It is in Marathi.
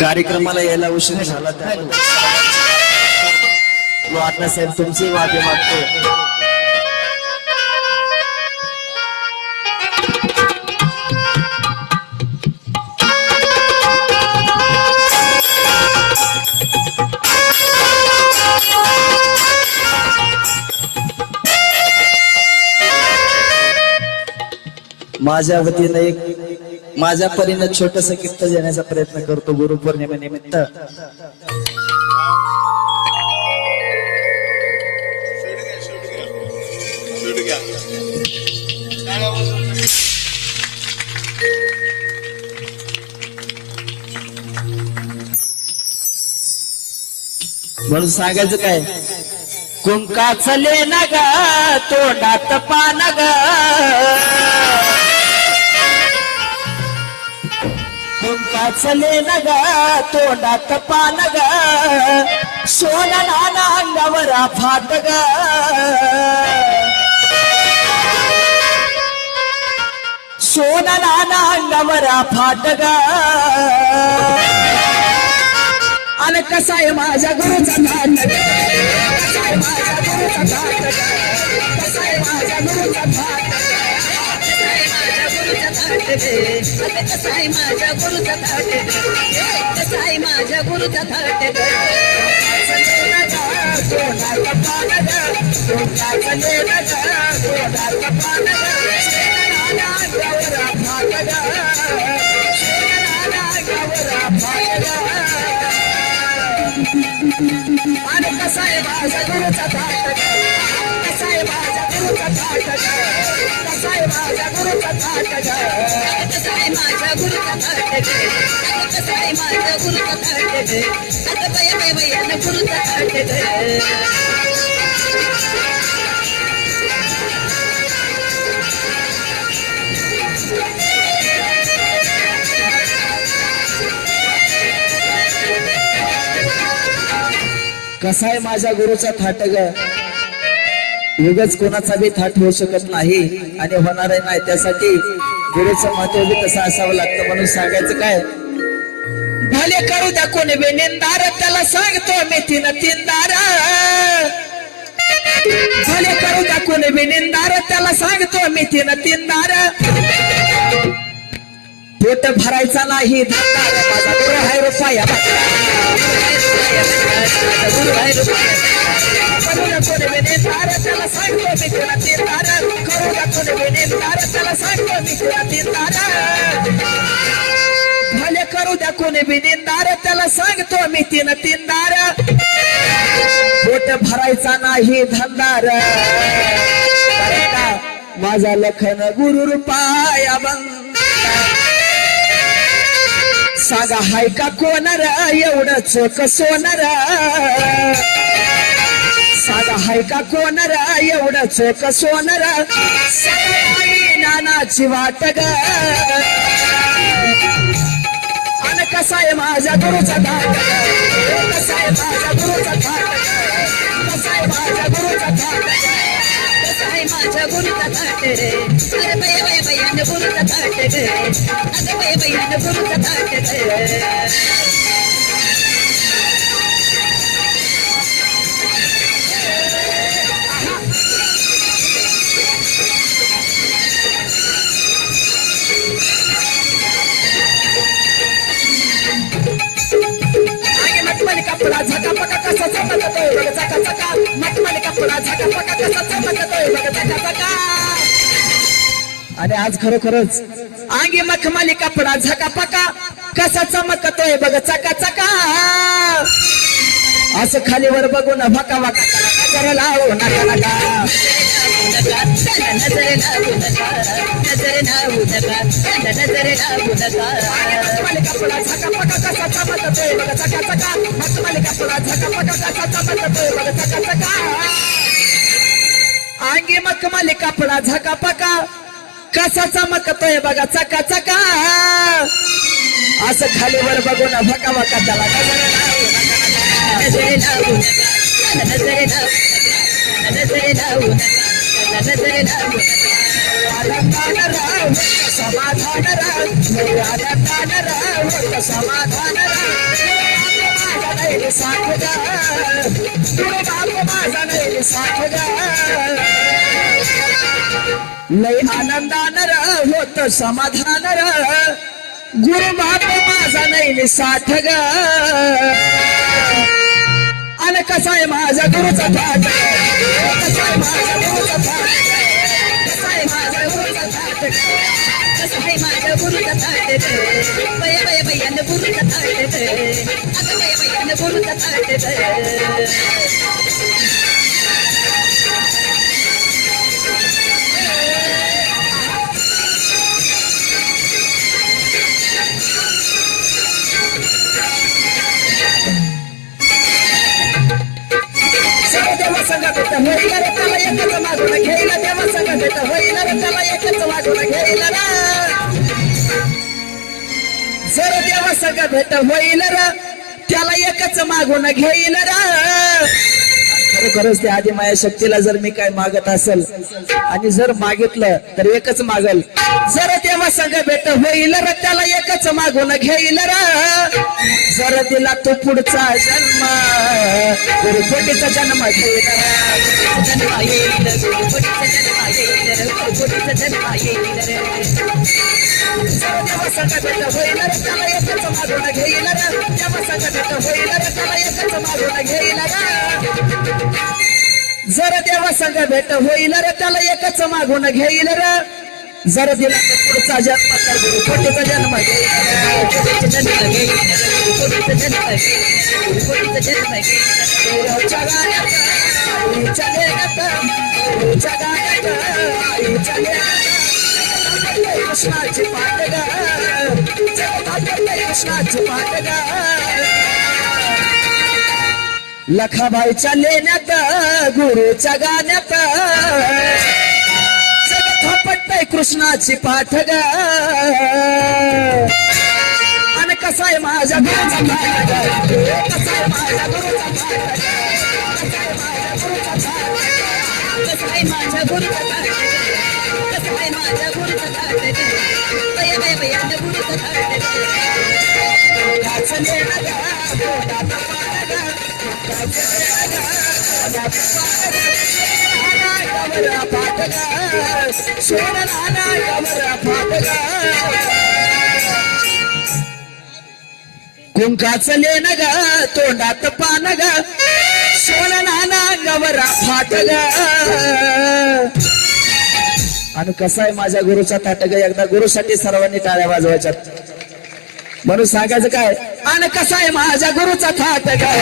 कार्यक्रमाला यायला उशीर झाला वाटणं साहेब तुमची माफी मागतो माझ्या वतीनं एक माझ्या परीनं छोटस गिफ्ट देण्याचा प्रयत्न करतो गुरुपौर्णिमेनिमित्त. म्हणून सांगायचं काय? कुंकाचले ना ग तोंडात पान ग. वाचले न ग तोंडात पान ग सोन नाना अंगावर फाट ग सोन नाना अंगावर फाट ग आणि कसा आहे माझ्या गुरुचा थाट कसा आहे माझ्या गुरुचा कसा आहे माझ्या कसाई माझ्या गुरुचा थाट कसाई माझ्या गुरुचा थाट तोंडाचं पान ग, तोंडाचं लेणं ग, आणि कसा आहे माझ्या गुरुचा थाट माझ्या माझ्या माझ्या आता बया बया बया कसा आहे माझ्या गुरुचा थाटग युगच कोणाचा बी थाट होऊ शकत नाही आणि होणार नाही. त्यासाठी गुरुचं महत्त्व बी तसं असावं लागतं. म्हणून सांगायचं काय? भले करू द्या कोणी बी. निंदार त्याला सांगतो मी तीन तीनदार भले करू द्या कोणी बी. निंदार त्याला सांगतो मी तीन तीनदार पोट भरायचा नाही. माझा गुरु हाय रुपया. गुरु आहे रुपया. करूया कोणी बी निंदार त्याला सांगतो मी तीन तीनदार करूया कोणी बी निंदार त्याला सांगतो मी तीन तीनदार भले करू द्या कोणी बी निंदार त्याला सांगतो मी तीन तीनदार. पोट भरायचा नाही धंदार. कारण का माझा लखन गुरु रुपाया बंद. सांगा हाय का कोणर एवढं चोख साधा हाय का कोणर एवढं चोख सोनर. नानाची वाट ग. आणि कसा आहे माझ्या गुरुचा धाट कसा आहे माझ्या गुरुचा धाट कसा आहे माझ्या गुरुचा धाट कसाई माझ्या गुरुचा थाट रे? अरे बाय बाय बया गुरुचा थाट रे. अगं बाय बया गुरुचा थाट रे. कसा चमकतोय? बघ चका चका. मटमली कपडा झाका पका कसा चमकतोय? बघ चका चका आणि आज खरोखरच आगे मखमली कपडा झका पका कसा चमकतोय? बघ चका चका. असं खालीवर बघून भका भका जरा लावू नका नका नजर लावू नका नजर लावू नका. नजर लावू नका मखमली कपडा झका पका कसा चमकतोय बघ चका चका मालिका कपडा झका पका. कसा चमकतोय बघ चका चका. अंगी मखमली कपडा झका पका कसा चमकतोय बघा चका चका असं खालीवर बघून भका भका त्याला नजर लावू नका. नका. आनंदान राव समाधान राव समाधान राव बाप माझा नाही लय आनंदान होत समाधान गुरु बाप माझा नाही साठ ग. अन कसा आहे माझा गुरुचा थाट? कसा आहे माझा गुरुचा थाट? कसा आहे माझा गुरुचा थाट? कसा आहे माझा गुरुचा थाट? ग? बया बया गुरुचा थाट. ग. अगं बया गुरुचा थाट. होईल एकच मागून घेईल देवा संघात होईल रे त्याला एकच मागून घेईल ना जर देवा सगळं भेट होईल र त्याला एकच मागून घेईल र. खरोखरच त्या आधी माया शक्तीला जर मी काय मागत असेल आणि जर मागितलं तर एकच मागल. जर तेव्हा संघ भेट होईल र त्याला एकच मागून घेईल र. जर दिला तो पुढचा जन्म गुरुपटीचा जन्म घेईल र. जन्म येईल रे, जन्म येईल जन्म येईल तेव्हा एकच तेव्हा भेट एकच जर देवा संघ भेट होईल रे त्याला एकच मागून घेईल र. जर दिला पुढचा जन्म तर गुरुपोटीचा जन्म घेईल. जन्म असणाची आईच्या लेण्यात, गुरुच्या गाण्यात, कृष्णाची पाठ ग कृष्णाची लखाबाईच्या लेण्यात गुरुच्या गाण्यात जगतापडलंय कृष्णाची पाठ आणि कसाय माझ्या गुरुचा पाठ माझ्या गुरुचा माझ्या गुरुचा कुंकाच लेन ग तोंडात पान ग सोन नाना गवरा फाट ग. आणि कसा आहे माझ्या गुरुचा ताटक एकदा गुरुसाठी सर्वांनी टाळ्या वाजवायच्या म्हणून सांगायचं काय? आणि कसा आहे माझ्या गुरुचा थाट काय